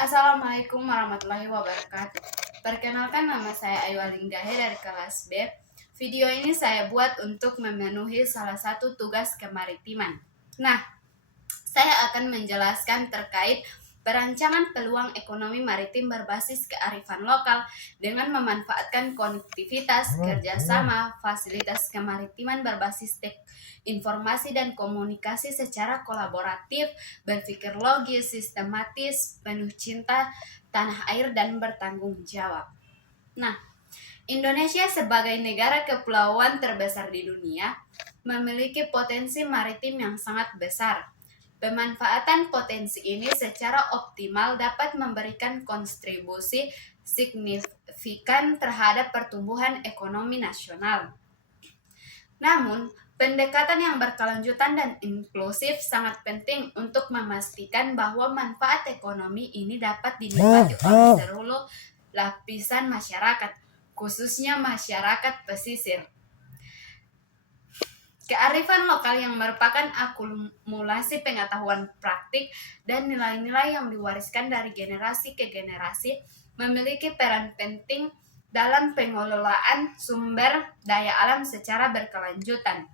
Assalamualaikum warahmatullahi wabarakatuh. Perkenalkan, nama saya Ayu Alinggahe dari kelas B. Video ini saya buat untuk memenuhi salah satu tugas kemaritiman. Nah, saya akan menjelaskan terkait perancangan peluang ekonomi maritim berbasis kearifan lokal dengan memanfaatkan konektivitas, kerjasama, fasilitas kemaritiman berbasis informasi dan komunikasi secara kolaboratif, berpikir logis, sistematis, penuh cinta tanah air, dan bertanggung jawab. Nah, Indonesia sebagai negara kepulauan terbesar di dunia memiliki potensi maritim yang sangat besar. Pemanfaatan potensi ini secara optimal dapat memberikan kontribusi signifikan terhadap pertumbuhan ekonomi nasional. Namun, pendekatan yang berkelanjutan dan inklusif sangat penting untuk memastikan bahwa manfaat ekonomi ini dapat dinikmati oleh seluruh lapisan masyarakat, khususnya masyarakat pesisir. Kearifan lokal yang merupakan akumulasi pengetahuan praktik dan nilai-nilai yang diwariskan dari generasi ke generasi memiliki peran penting dalam pengelolaan sumber daya alam secara berkelanjutan.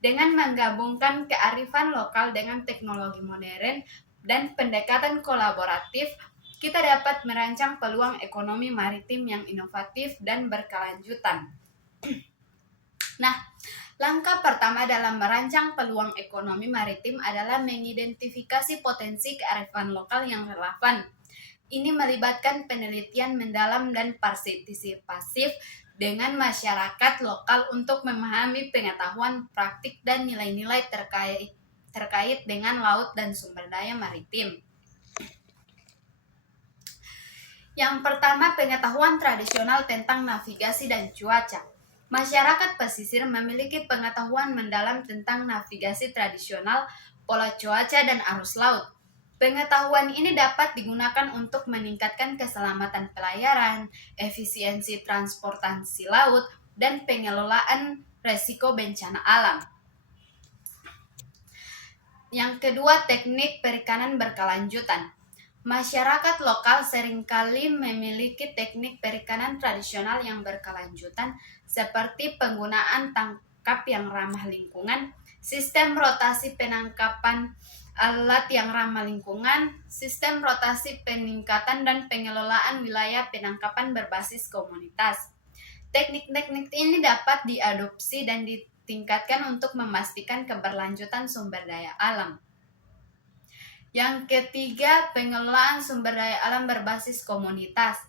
Dengan menggabungkan kearifan lokal dengan teknologi modern dan pendekatan kolaboratif, kita dapat merancang peluang ekonomi maritim yang inovatif dan berkelanjutan. Nah, langkah pertama dalam merancang peluang ekonomi maritim adalah mengidentifikasi potensi kearifan lokal yang relevan. Ini melibatkan penelitian mendalam dan partisipatif dengan masyarakat lokal untuk memahami pengetahuan praktik dan nilai-nilai terkait dengan laut dan sumber daya maritim. Yang pertama, pengetahuan tradisional tentang navigasi dan cuaca. Masyarakat pesisir memiliki pengetahuan mendalam tentang navigasi tradisional, pola cuaca, dan arus laut. Pengetahuan ini dapat digunakan untuk meningkatkan keselamatan pelayaran, efisiensi transportasi laut, dan pengelolaan resiko bencana alam. Yang kedua, teknik perikanan berkelanjutan. Masyarakat lokal seringkali memiliki teknik perikanan tradisional yang berkelanjutan seperti penggunaan tangkap yang ramah lingkungan, sistem rotasi penangkapan alat yang ramah lingkungan, sistem rotasi peningkatan dan pengelolaan wilayah penangkapan berbasis komunitas. Teknik-teknik ini dapat diadopsi dan ditingkatkan untuk memastikan keberlanjutan sumber daya alam. Yang ketiga, pengelolaan sumber daya alam berbasis komunitas.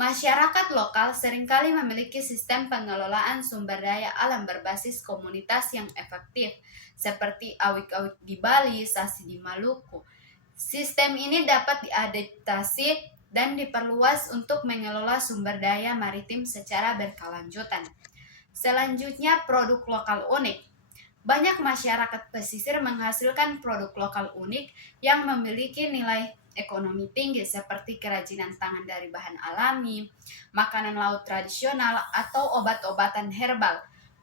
Masyarakat lokal seringkali memiliki sistem pengelolaan sumber daya alam berbasis komunitas yang efektif, seperti awik-awik di Bali, Sasi di Maluku. Sistem ini dapat diadaptasi dan diperluas untuk mengelola sumber daya maritim secara berkelanjutan. Selanjutnya, produk lokal unik. Banyak masyarakat pesisir menghasilkan produk lokal unik yang memiliki nilai ekonomi tinggi seperti kerajinan tangan dari bahan alami, makanan laut tradisional, atau obat-obatan herbal.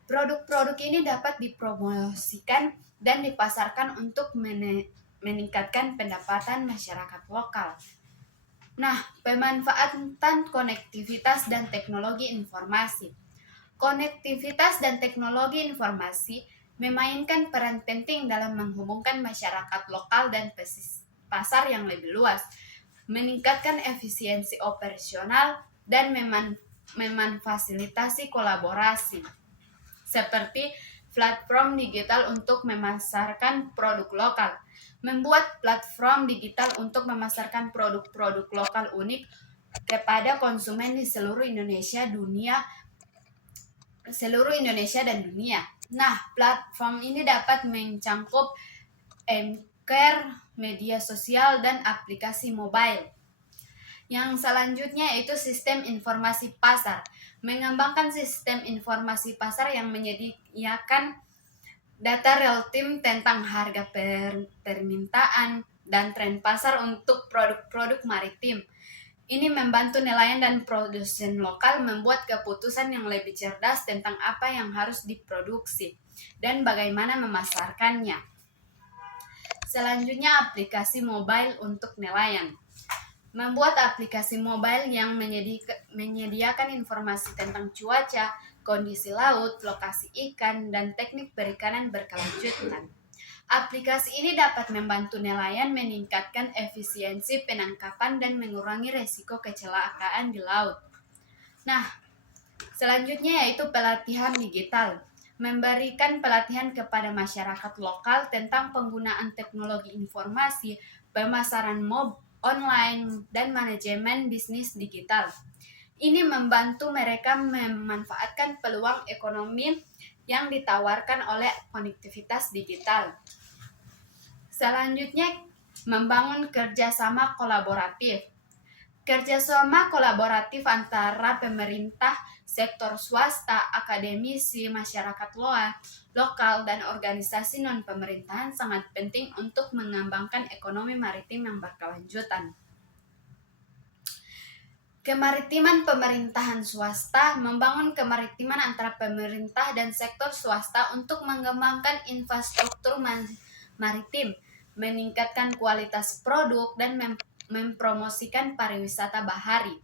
Produk-produk ini dapat dipromosikan dan dipasarkan untuk meningkatkan pendapatan masyarakat lokal. Nah, pemanfaatan konektivitas dan teknologi informasi. Konektivitas dan teknologi informasi memainkan peran penting dalam menghubungkan masyarakat lokal dan pasar yang lebih luas, meningkatkan efisiensi operasional, dan memfasilitasi kolaborasi, seperti platform digital untuk memasarkan produk lokal. Membuat platform digital untuk memasarkan produk-produk lokal unik kepada konsumen di seluruh Indonesia dan dunia. Nah, platform ini dapat mencangkup Anchor, media sosial, dan aplikasi mobile. Yang selanjutnya yaitu sistem informasi pasar. Mengembangkan sistem informasi pasar yang menyediakan data real time tentang harga permintaan dan tren pasar untuk produk-produk maritim. Ini membantu nelayan dan produsen lokal membuat keputusan yang lebih cerdas tentang apa yang harus diproduksi dan bagaimana memasarkannya. Selanjutnya, aplikasi mobile untuk nelayan. membuat aplikasi mobile yang menyediakan informasi tentang cuaca, kondisi laut, lokasi ikan, dan teknik perikanan berkelanjutan. Aplikasi ini dapat membantu nelayan meningkatkan efisiensi penangkapan dan mengurangi resiko kecelakaan di laut. Nah, selanjutnya yaitu pelatihan digital. Memberikan pelatihan kepada masyarakat lokal tentang penggunaan teknologi informasi, pemasaran online, dan manajemen bisnis digital. Ini membantu mereka memanfaatkan peluang ekonomi yang ditawarkan oleh konektivitas digital. Selanjutnya, membangun kerjasama kolaboratif. Kerjasama kolaboratif antara pemerintah, sektor swasta, akademisi, masyarakat lokal, dan organisasi non-pemerintahan sangat penting untuk mengembangkan ekonomi maritim yang berkelanjutan. Kemaritiman pemerintahan swasta membangun kemaritiman antara pemerintah dan sektor swasta untuk mengembangkan infrastruktur maritim, meningkatkan kualitas produk, dan mempromosikan pariwisata bahari,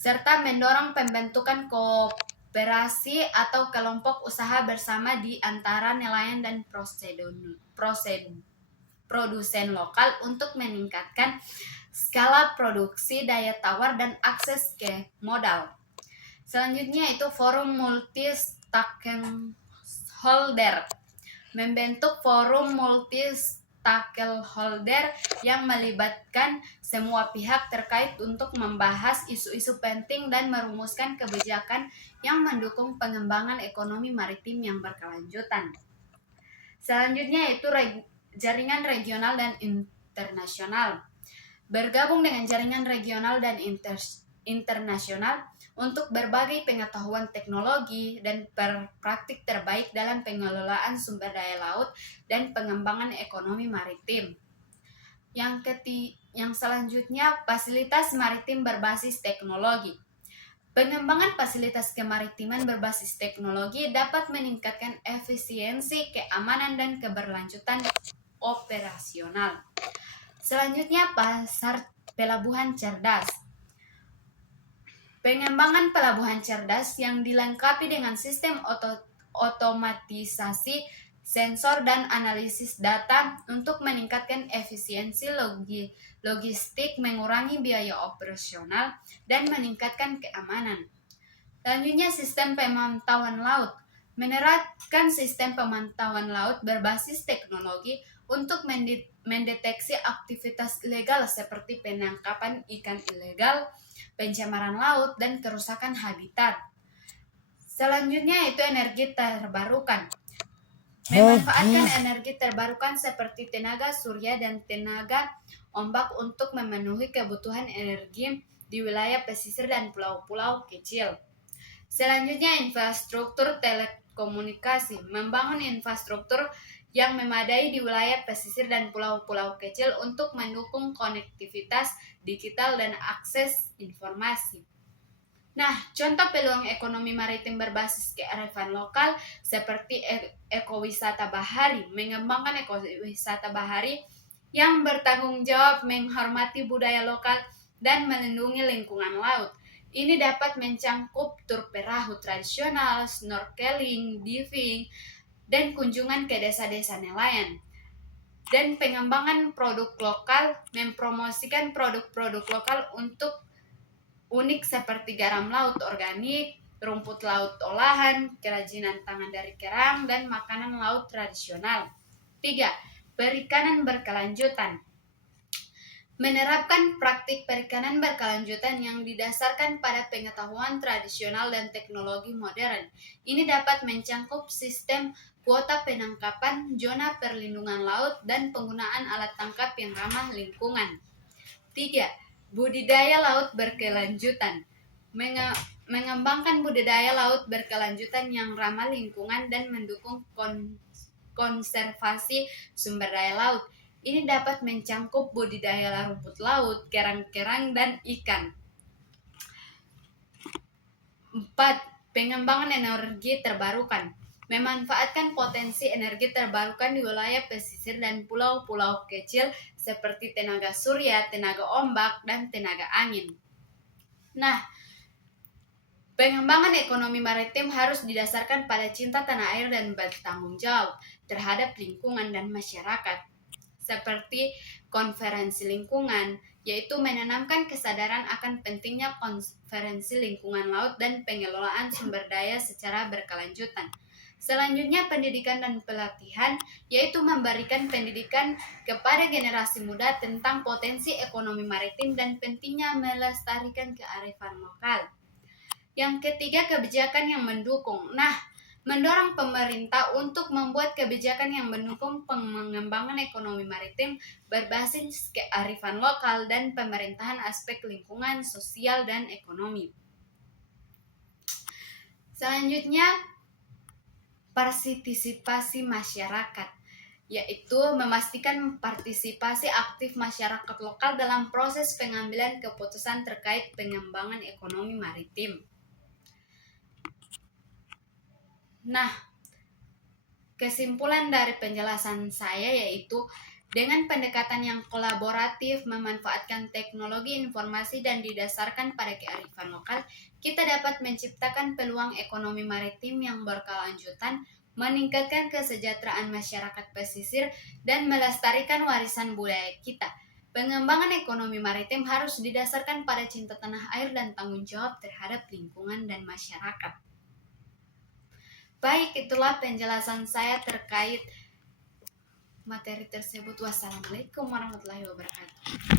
serta mendorong pembentukan kooperasi atau kelompok usaha bersama di antara nelayan dan produsen lokal untuk meningkatkan skala produksi, daya tawar, dan akses ke modal. Selanjutnya itu forum multi-stakeholder. Membentuk forum multi-stakeholder yang melibatkan semua pihak terkait untuk membahas isu-isu penting dan merumuskan kebijakan yang mendukung pengembangan ekonomi maritim yang berkelanjutan. Selanjutnya itu jaringan regional dan internasional. Bergabung dengan jaringan regional dan internasional untuk berbagi pengetahuan teknologi dan praktik terbaik dalam pengelolaan sumber daya laut dan pengembangan ekonomi maritim. Yang selanjutnya, fasilitas maritim berbasis teknologi. Pengembangan fasilitas kemaritiman berbasis teknologi dapat meningkatkan efisiensi, keamanan, dan keberlanjutan operasional. Selanjutnya, pelabuhan cerdas. Pengembangan pelabuhan cerdas yang dilengkapi dengan sistem otomatisasi, sensor, dan analisis data untuk meningkatkan efisiensi logistik, mengurangi biaya operasional, dan meningkatkan keamanan. Selanjutnya, sistem pemantauan laut. Menerapkan sistem pemantauan laut berbasis teknologi untuk mendeteksi aktivitas ilegal seperti penangkapan ikan ilegal, pencemaran laut, dan kerusakan habitat. Selanjutnya itu energi terbarukan. Memanfaatkan energi terbarukan seperti tenaga surya dan tenaga ombak untuk memenuhi kebutuhan energi di wilayah pesisir dan pulau-pulau kecil. Selanjutnya, infrastruktur telekomunikasi. Membangun infrastruktur yang memadai di wilayah pesisir dan pulau-pulau kecil untuk mendukung konektivitas digital dan akses informasi. Nah, contoh peluang ekonomi maritim berbasis kearifan lokal seperti ekowisata bahari. Mengembangkan ekowisata bahari yang bertanggung jawab menghormati budaya lokal dan melindungi lingkungan laut. Ini dapat mencangkup tur perahu tradisional, snorkeling, diving, dan kunjungan ke desa-desa nelayan. Dan pengembangan produk lokal, mempromosikan produk-produk lokal untuk unik seperti garam laut organik, rumput laut olahan, kerajinan tangan dari kerang, dan makanan laut tradisional. 3. Perikanan berkelanjutan. Menerapkan praktik perikanan berkelanjutan yang didasarkan pada pengetahuan tradisional dan teknologi modern. Ini dapat mencangkup sistem kuota penangkapan, zona perlindungan laut, dan penggunaan alat tangkap yang ramah lingkungan. 3. Budidaya laut berkelanjutan. Mengembangkan budidaya laut berkelanjutan yang ramah lingkungan dan mendukung konservasi sumber daya laut. Ini dapat mencangkup budidaya rumput laut, kerang-kerang, dan ikan. 4. Pengembangan energi terbarukan. memanfaatkan potensi energi terbarukan di wilayah pesisir dan pulau-pulau kecil seperti tenaga surya, tenaga ombak, dan tenaga angin. Nah, pengembangan ekonomi maritim harus didasarkan pada cinta tanah air dan bertanggung jawab terhadap lingkungan dan masyarakat. Seperti konferensi lingkungan, yaitu menanamkan kesadaran akan pentingnya konferensi lingkungan laut dan pengelolaan sumber daya secara berkelanjutan. Selanjutnya, pendidikan dan pelatihan, yaitu memberikan pendidikan kepada generasi muda tentang potensi ekonomi maritim dan pentingnya melestarikan kearifan lokal. Yang ketiga, kebijakan yang mendukung. Nah, mendorong pemerintah untuk membuat kebijakan yang mendukung pengembangan ekonomi maritim berbasis kearifan lokal dan pemerintahan aspek lingkungan, sosial, dan ekonomi. Selanjutnya, partisipasi masyarakat, yaitu memastikan partisipasi aktif masyarakat lokal dalam proses pengambilan keputusan terkait pengembangan ekonomi maritim. Nah, kesimpulan dari penjelasan saya yaitu dengan pendekatan yang kolaboratif, memanfaatkan teknologi informasi dan didasarkan pada kearifan lokal, kita dapat menciptakan peluang ekonomi maritim yang berkelanjutan, meningkatkan kesejahteraan masyarakat pesisir, dan melestarikan warisan budaya kita. Pengembangan ekonomi maritim harus didasarkan pada cinta tanah air dan tanggung jawab terhadap lingkungan dan masyarakat. Baik, itulah penjelasan saya terkait materi tersebut. Wassalamualaikum warahmatullahi wabarakatuh.